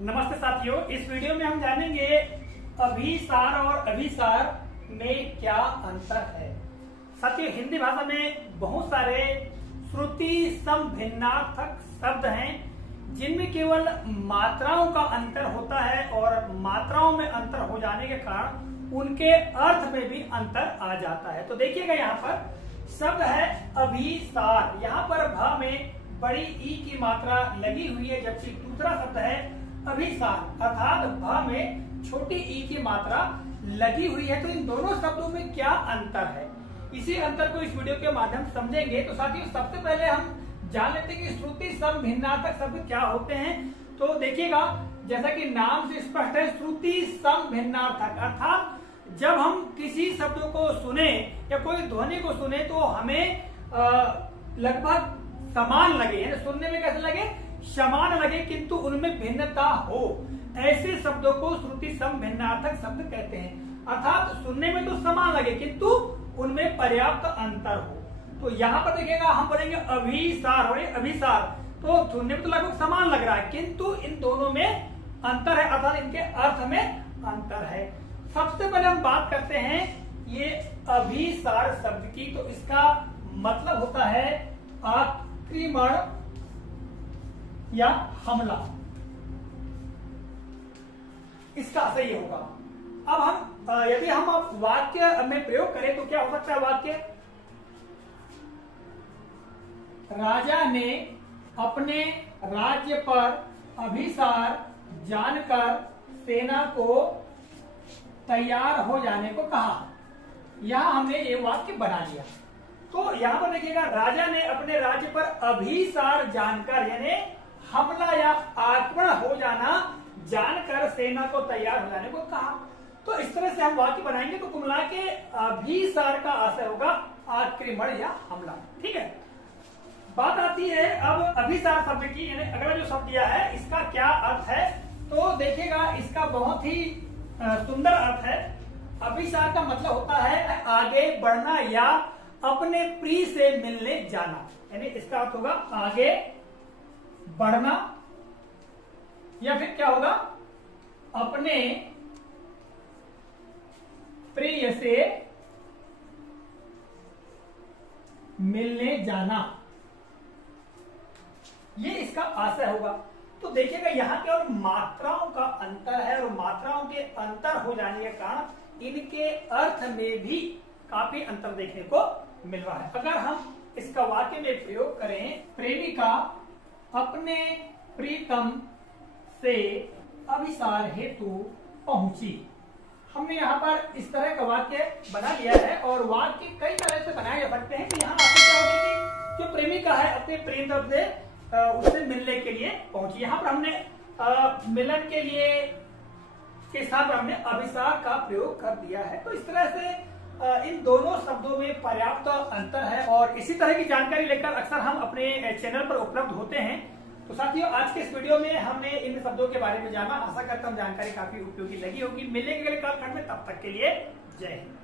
नमस्ते साथियों, इस वीडियो में हम जानेंगे अभिसार और अभिसार में क्या अंतर है। साथियों, हिंदी भाषा में बहुत सारे श्रुति समभिन्नार्थक शब्द हैं जिनमें केवल मात्राओं का अंतर होता है और मात्राओं में अंतर हो जाने के कारण उनके अर्थ में भी अंतर आ जाता है। तो देखिएगा, यहाँ पर शब्द है अभिसार। यहाँ पर भ में बड़ी ई की मात्रा लगी हुई है, जबकि दूसरा शब्द है अभिसार अर्थात भ में छोटी ई की मात्रा लगी हुई है। तो इन दोनों शब्दों में क्या अंतर है, इसी अंतर को इस वीडियो के माध्यम से समझेंगे। तो साथियों, सबसे पहले हम जान लेते हैं कि श्रुति समभिन्नार्थक शब्द क्या होते हैं। तो देखिएगा, जैसा कि नाम से स्पष्ट है, श्रुति समभिन्नार्थक अर्थात जब हम किसी शब्दों को सुने या कोई ध्वनि को सुने तो हमें लगभग समान लगे, यानी सुनने में कैसे लगे, समान लगे, किंतु उनमें भिन्नता हो, ऐसे शब्दों को श्रुति समभिन्नार्थक शब्द कहते हैं। अर्थात सुनने में तो समान लगे किंतु उनमें पर्याप्त अंतर हो। तो यहाँ पर देखिएगा, हम बोलेंगे अभिसार और अभिसार, तो सुनने में तो लगभग समान लग रहा है किंतु इन दोनों में अंतर है, अर्थात इनके अर्थ में अंतर है। सबसे पहले हम बात करते हैं ये अभिसार शब्द की। तो इसका मतलब होता है आक्रमण या हमला, इसका सही होगा। अब हम यदि हम वाक्य में प्रयोग करें तो क्या हो सकता है वाक्य, राजा ने अपने राज्य पर अभिसार जानकर सेना को तैयार हो जाने को कहा। यहां हमने ये वाक्य बना लिया। तो यहां पर देखिएगा, राजा ने अपने राज्य पर अभिसार जानकर, यानी हमला या आक्रमण हो जाना जानकर सेना को तैयार हो जाने को कहा। तो इस तरह से हम वाक्य बनाएंगे तो कुल मिला के अभिसार का आशय होगा आक्रमण या हमला। ठीक है, बात आती है अब अभिसार शब्द की, यानी अगला जो शब्द दिया है इसका क्या अर्थ है। तो देखिएगा, इसका बहुत ही सुंदर अर्थ है। अभिसार का मतलब होता है आगे बढ़ना या अपने प्रिय से मिलने जाना, यानी इसका अर्थ होगा आगे बढ़ना, या फिर क्या होगा, अपने प्रिय से मिलने जाना, ये इसका आशय होगा। तो देखिएगा, यहाँ केवल मात्राओं का अंतर है और मात्राओं के अंतर हो जाने के कारण इनके अर्थ में भी काफी अंतर देखने को मिल रहा है। अगर हम इसका वाक्य में प्रयोग करें, प्रेमिका अपने प्रीतम से अभिसार हेतु पहुंची। हमने यहाँ पर इस तरह का वाक्य बना लिया है और वाक्य कई तरह से बनाए जा सकते हैं। तो यहाँ आपको क्या होगी कि जो प्रेमिका है अपने प्रीतम से उससे मिलने के लिए पहुंची। यहाँ पर हमने मिलन के लिए के साथ हमने अभिसार का प्रयोग कर दिया है। तो इस तरह से इन दोनों शब्दों में पर्याप्त अंतर है और इसी तरह की जानकारी लेकर अक्सर हम अपने चैनल पर उपलब्ध होते हैं। तो साथियों, आज के इस वीडियो में हमने इन शब्दों के बारे में जाना। आशा करता हूं जानकारी काफी उपयोगी लगी होगी। मिलेंगे अगले कालखंड में, तब तक के लिए जय हिंद।